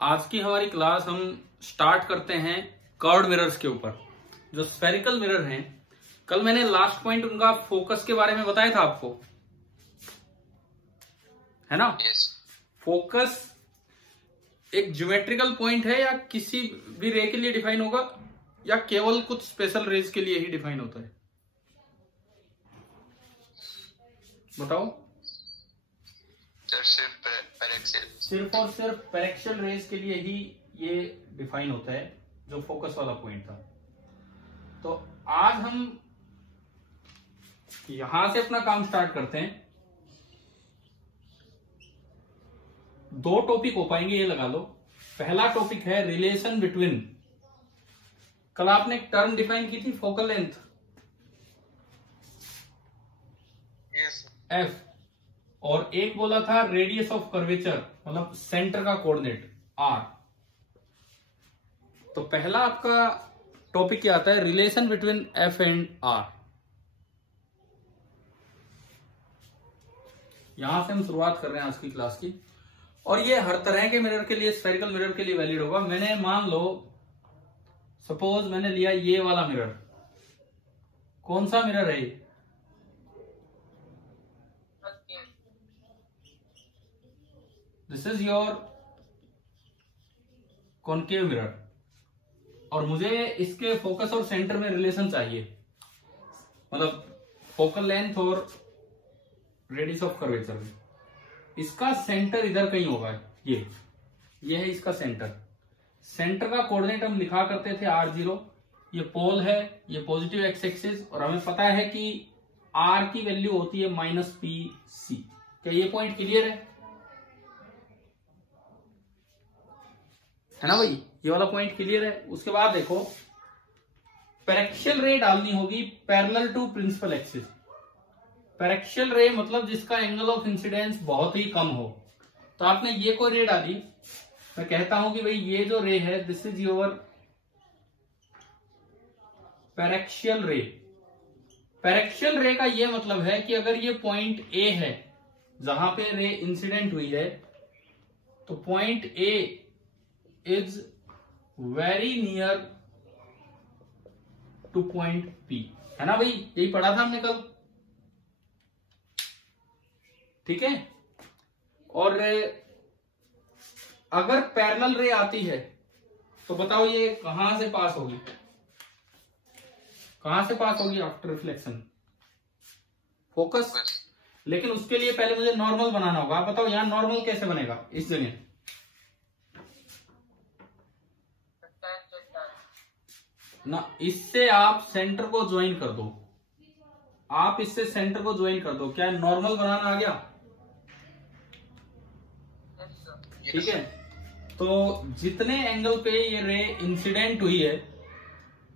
आज की हमारी क्लास हम स्टार्ट करते हैं कर्व्ड मिरर्स के ऊपर। जो स्फेरिकल मिरर हैं, कल मैंने लास्ट पॉइंट उनका फोकस के बारे में बताया था आपको, है ना? फोकस एक ज्योमेट्रिकल पॉइंट है या किसी भी रे के लिए डिफाइन होगा या केवल कुछ स्पेशल रेज के लिए ही डिफाइन होता है? बताओ। सिर्फ और सिर्फ पैरेक्शियल रेज के लिए ही ये डिफाइन होता है, जो फोकस वाला पॉइंट था। तो आज हम यहां से अपना काम स्टार्ट करते हैं। दो टॉपिक हो पाएंगे, ये लगा लो। पहला टॉपिक है रिलेशन बिटवीन, कल आपने एक टर्म डिफाइन की थी, फोकल लेंथ एफ, और एक बोला था रेडियस ऑफ कर्वेचर, मतलब सेंटर का कोऑर्डिनेट आर। तो पहला आपका टॉपिक क्या आता है? Relation between F and R. यहां से हम शुरुआत कर रहे हैं आज की क्लास की, और ये हर तरह के मिरर के लिए, स्फेरिकल मिरर के लिए वैलिड होगा। मैंने मान लो सपोज मैंने लिया ये वाला मिरर। कौन सा मिरर है ये? This is your concave mirror, और मुझे इसके फोकस और सेंटर में रिलेशन चाहिए, मतलब फोकल लेंथ और रेडियस ऑफ कर्वेचर में। इसका सेंटर इधर कहीं होगा, ये है इसका सेंटर। सेंटर का कोऑर्डिनेट हम लिखा करते थे r0। ये पोल है, ये पॉजिटिव एक्स एक्सिस, और हमें पता है कि r की वैल्यू होती है -pc। क्या ये पॉइंट क्लियर है ना भाई? ये वाला पॉइंट क्लियर है। उसके बाद देखो, पैरेक्शियल रे डालनी होगी पैरेलल टू प्रिंसिपल एक्सिस। पैरेक्शियल रे मतलब जिसका एंगल ऑफ इंसिडेंस बहुत ही कम हो। तो आपने ये कोई रे डाली, मैं कहता हूं कि भाई ये जो रे है, दिस इज योर पैरेक्शियल रे। पैरेक्शियल रे का ये मतलब है कि अगर ये पॉइंट ए है जहां पे रे इंसिडेंट हुई है, तो point A is very near two point P, है ना भाई? यही पढ़ा था हमने कल, ठीक है? और अगर पैरेलल रे आती है तो बताओ ये कहां से पास होगी? कहां से पास होगी आफ्टर रिफ्लेक्शन? फोकस। लेकिन उसके लिए पहले मुझे नॉर्मल बनाना होगा। आप बताओ यहां नॉर्मल कैसे बनेगा इस जगह? ना, इससे आप सेंटर को ज्वाइन कर दो। आप इससे सेंटर को ज्वाइन कर दो। क्या नॉर्मल बनाना आ गया? ठीक है। तो जितने एंगल पे ये रे इंसिडेंट हुई है,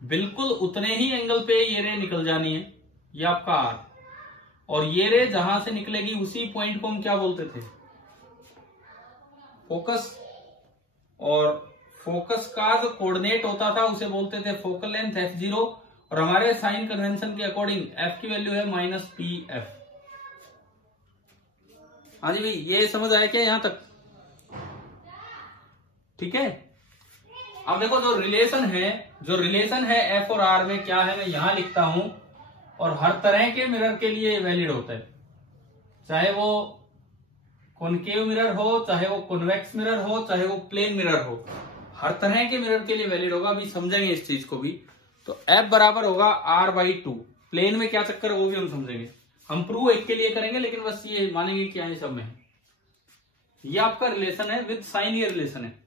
बिल्कुल उतने ही एंगल पे ये रे निकल जानी है। ये आपका आर, और ये रे जहां से निकलेगी उसी पॉइंट को हम क्या बोलते थे? फोकस। और फोकस का जो कोऑर्डिनेट होता था उसे बोलते थे फोकल लेंथ f0, और हमारे साइन कन्वेंशन के अकॉर्डिंग f की वैल्यू है -pf। हाँ जी भाई, ये समझ आया क्या यहां तक? ठीक है। अब देखो, जो रिलेशन है f और r में क्या है, मैं यहां लिखता हूं, और हर तरह के मिरर के लिए वैलिड होता है। चाहे वो कॉनकेव मिरर हो, चाहे वो कॉन्वेक्स मिरर हो, चाहे वो प्लेन मिरर हो, हर तरह के मिरर के लिए वैलिड होगा। अभी समझेंगे इस चीज को भी। तो F बराबर होगा R/2। प्लेन में क्या चक्कर है वो भी हम समझेंगे। हम प्रूव एक के लिए करेंगे, लेकिन बस ये मानेंगे कि ये सब में है। ये आपका रिलेशन है, विद साइन ये रिलेशन है।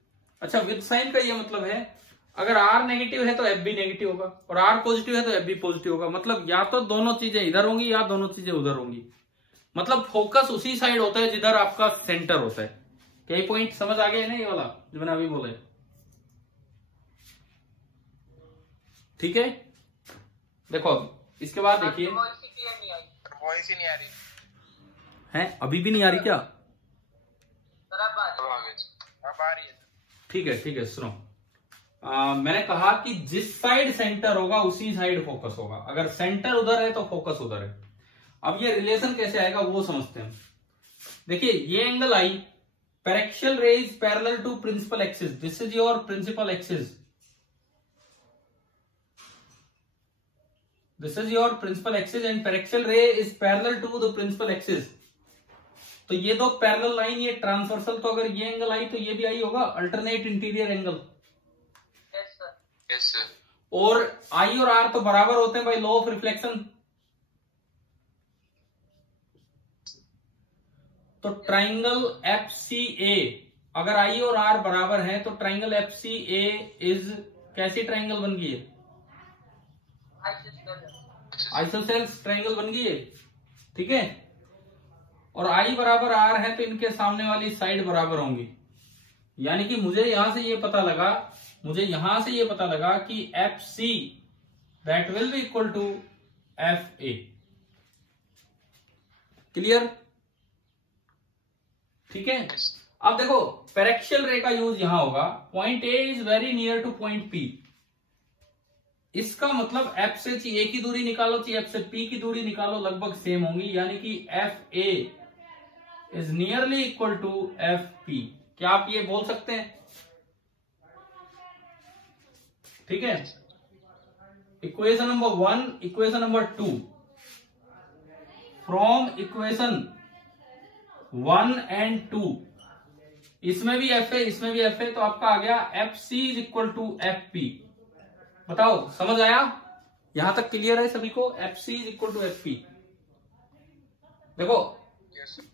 अच्छा, विद साइन का ये मतलब है अगर R नेगेटिव है तो F भी नेगेटिव होगा, और R पॉजिटिव है तो F भी पॉजिटिव होगा। मतलब या तो दोनों चीजें इधर होंगी या दोनों चीजें उधर होंगी। मतलब फोकस उसी साइड होता है जिधर आपका सेंटर होता है। क्या ये पॉइंट समझ आ गया है ना, ये वाला जो मैंने अभी बोला है? ठीक है। देखो इसके बाद देखिए, वॉइस ही नहीं आ रही है? अभी भी नहीं आ रही क्या? अब आ रही है। ठीक है, सुनो। मैंने कहा कि जिस साइड सेंटर होगा उसी साइड फोकस होगा। अगर सेंटर उधर है तो फोकस उधर है। अब ये रिलेशन कैसे आएगा वो समझते हैं। देखिए, ये angle I, Paraxial ray is parallel to principal axis. This is your principal axis. This is your principal axis and paraxial ray is parallel to the principal axis. तो ये दो पैरेलल लाइन, ये ट्रांसवर्सल, तो अगर ये angle आई तो ये भी आई होगा, alternate interior angle. Yes sir. और आई और आर तो बराबर होते हैं बाय लॉ ऑफ रिफ्लेक्शन। तो ट्राइंगल एफ सी ए, अगर आई और आर बराबर हैं तो triangle F C A is कैसी ट्राइंगल बन गई है? आइसोसेल्स ट्राइंगल बन गई है, ठीक है। और आई बराबर आर है तो इनके सामने वाली साइड बराबर होंगी, यानी कि मुझे यहां से ये पता लगा कि F C that will be equal to F A. Clear? ठीक है। अब देखो पैरेक्शियल रे का यूज यहां होगा, point A is very near two point P. इसका मतलब एफ से ए की दूरी निकालो, एफ से पी की दूरी निकालो, लगभग सेम होंगी, यानी कि F A is nearly equal to F P. क्या आप ये बोल सकते हैं? ठीक है। Equation number 1, equation number 2, from equation 1 and 2, इसमें भी एफ है, इसमें भी एफ है, तो आपका आ गया F C is equal to F P. बताओ समझ आया? यहां तक क्लियर है सभी को? F C is equal to F P. देखो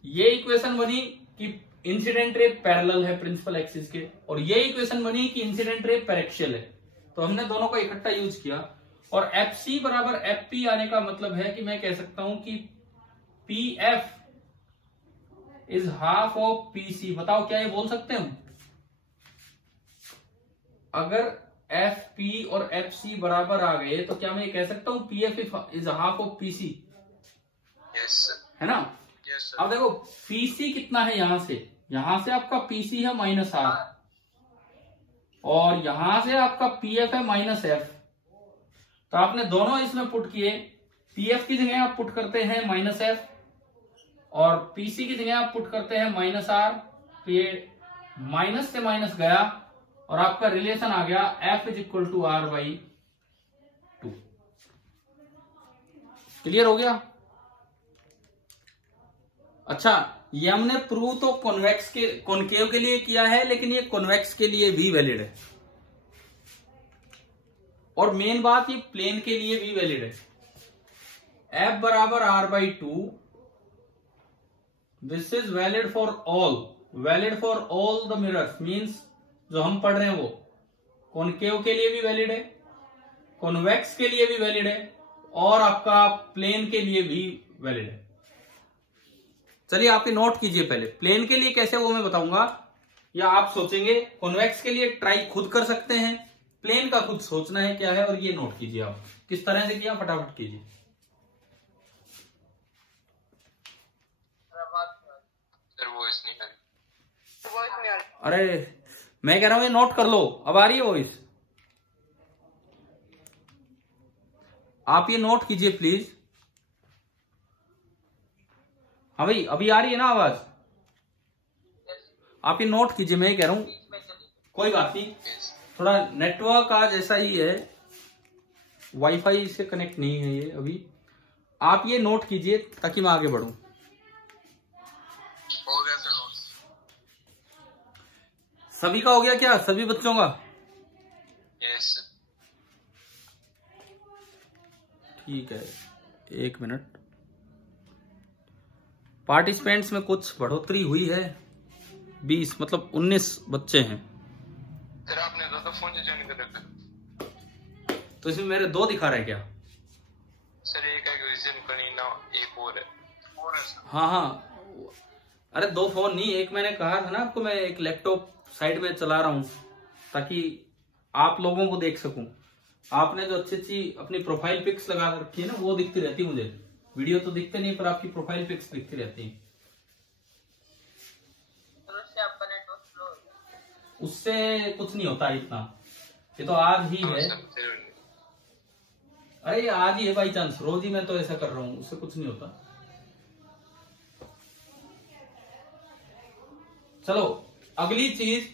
ये इक्वेशन बनी कि इंसिडेंट रे पैरेलल है प्रिंसिपल एक्सिस के, और ये इक्वेशन बनी कि इंसिडेंट रे पैरेक्शियल है, तो हमने दोनों का इकट्ठा यूज किया। और एफ सी बराबर एफ पी आने का मतलब है कि मैं कह सकता हूं कि P F is half of P C. बताओ क्या ये बोल सकते हैं हम? अगर एफ पी और एफ सी बराबर आ गए तो क्या मैं ये कह सकता हूं P F is half of P C? Yes है ना? यस। अब देखो पीसी कितना है, यहां से आपका पीसी है माइनस आर, और यहां से आपका पीएफ है माइनस एफ। तो आपने दोनों इसमें पुट किए, पीएफ की जगह आप पुट करते हैं माइनस एफ, और पीसी की जगह आप पुट करते हैं माइनस आर। तो ये माइनस से माइनस गया और आपका रिलेशन आ गया F is equal to R by 2। Clear हो गया? अच्छा, ये हमने प्रूव तो कॉनकेव के लिए किया है, लेकिन ये कॉन्वेक्स के लिए भी वैलिड है, और मेन बात ये प्लेन के लिए भी वैलिड है। एफ बराबर R by 2, this is valid for all the mirrors, means जो हम पढ़ रहे हैं वो कॉनकेव के लिए भी वैलिड है, कॉन्वेक्स के लिए भी वैलिड है, और आपका प्लेन के लिए भी वैलिड है। चलिए आपके नोट कीजिए पहले, प्लेन के लिए कैसे वो मैं बताऊंगा, या आप सोचेंगे कॉन्वेक्स के लिए ट्राई खुद कर सकते हैं, प्लेन का खुद सोचना है क्या है, और ये नोट कीजिए आप किस तरह से किया, फटाफट कीजिए। अरे मैं कह रहा हूं ये नोट कर लो, अब आ रही है वॉइस? आप ये नोट कीजिए प्लीज। हाँ भाई अभी आ रही है ना आवाज? आप ये नोट कीजिए, मैं कह रहा हूं कोई बात नहीं, थोड़ा नेटवर्क आज ऐसा ही है, वाईफाई से कनेक्ट नहीं है ये अभी। आप ये नोट कीजिए ताकि मैं आगे बढ़ूं। हो गया सर नोट्स। सभी का हो गया क्या? सभी बच्चों का? यस। ठीक है, 1 मिनट। पार्टिसिपेंट्स में कुछ बढ़ोतरी हुई है, 20 मतलब 19 बच्चे हैं। सर आपने तो फोन से ज्वाइन कर रखा, तो इसमें मेरे 2 दिखा रहे क्या? सर एक है रिविजन करनी ना, एक और है सर। हाँ अरे 2 फोन नहीं, एक मैंने कहा था ना आपको, मैं एक लैपटॉप साइड में चला रहा हूं ताकि आप लोगों को देख सकूं। आपने जो अच्छी अपनी प्रोफाइल पिक्स लगा रखी है ना, वो दिखती रहती है मुझे, वीडियो तो दिखते नहीं पर आपकी प्रोफाइल पिक्स दिखती रहती है। उससे कुछ नहीं होता इतना, ये तो आज ही है। अरे ये आज ही है बाई चांस, रोज ही मैं तो ऐसा कर रहा हूँ, उससे कुछ नहीं होता। चलो अगली चीज,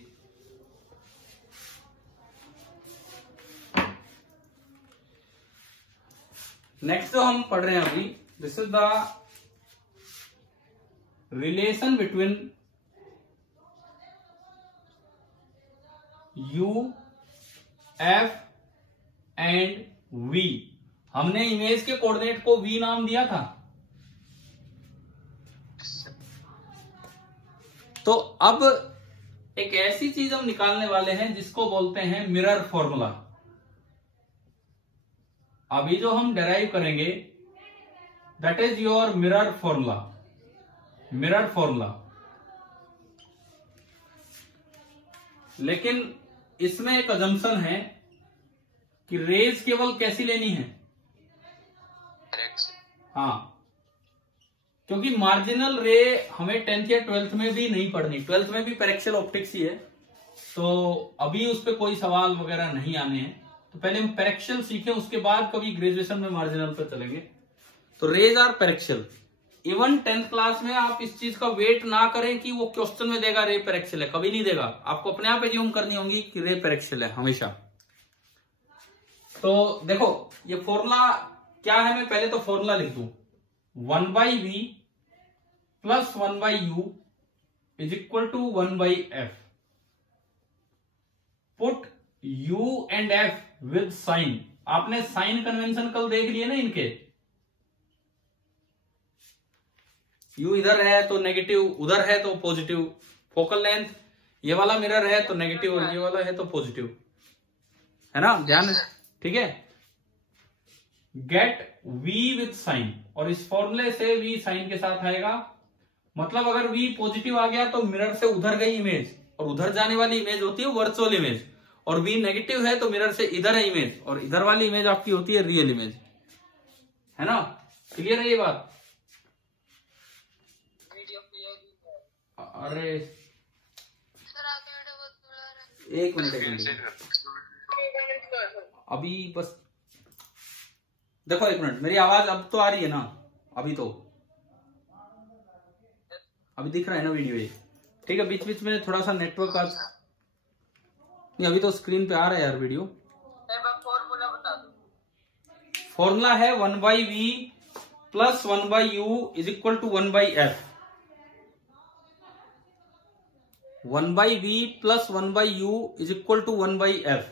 नेक्स्ट जो हम पढ़ रहे हैं अभी, this is the relation between U F and V. हमने इमेज के कोऑर्डिनेट को वी नाम दिया था। तो अब एक ऐसी चीज हम निकालने वाले हैं जिसको बोलते हैं मिरर फॉर्मूला। अभी जो हम डेराइव करेंगे that is your mirror formula. Mirror formula, लेकिन इसमें एक अजम्पशन है कि रेज केवल कैसी लेनी है? हाँ, क्योंकि मार्जिनल रे हमें 10th या 12th में भी नहीं पढ़नी। 12th में भी पैरेक्सियल ऑप्टिक्स ही है, तो अभी उस पर कोई सवाल वगैरह नहीं आने हैं। तो पहले हम पैरेक्सियल सीखें, उसके बाद कभी ग्रेजुएशन में मार्जिनल पर चलेंगे। तो rays are paraxial. Even 10th class में आप इस चीज का वेट ना करें कि वो क्वेश्चन में देगा रे पैरेक्सियल है, कभी नहीं देगा। आपको अपने आप एज्यूम करनी होगी कि रे पैरेक्सियल है हमेशा। तो देखो ये फॉर्मूला क्या है, मैं पहले तो फॉर्मूला लिख दूं। 1/v plus 1/u is equal to 1/f। Put u and f with sign. आपने साइन कन्वेंशन कल देख लिए ना इनके। u इधर है तो नेगेटिव, उधर है तो पॉजिटिव। फोकल लेंथ ये वाला मिरर है तो नेगेटिव और ये वाला है तो पॉजिटिव, है ना, ध्यान। ठीक है, गेट v विथ साइन, और इस फॉर्मूले से v साइन के साथ आएगा। मतलब अगर v पॉजिटिव आ गया तो मिरर से उधर गई इमेज, और उधर जाने वाली इमेज होती है वर्चुअल इमेज। और v नेगेटिव है तो मिरर से इधर है इमेज, और इधर वाली इमेज आपकी होती है रियल इमेज, है ना। क्लियर है ये बात? अरे एक मिनट अभी बस देखो, एक मिनट। मेरी आवाज अब तो आ रही है ना? अभी तो अभी दिख रहा है ना वीडियो ये? ठीक है, बीच बीच में थोड़ा सा नेटवर्क का नहीं, अभी तो स्क्रीन पे आ रहा है यार वीडियो। फॉर्मूला बता दो। फॉर्मूला है 1/v plus 1/u is equal to 1/f। 1/v plus 1/u is equal to 1/f,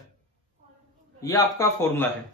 ये आपका फॉर्मूला है।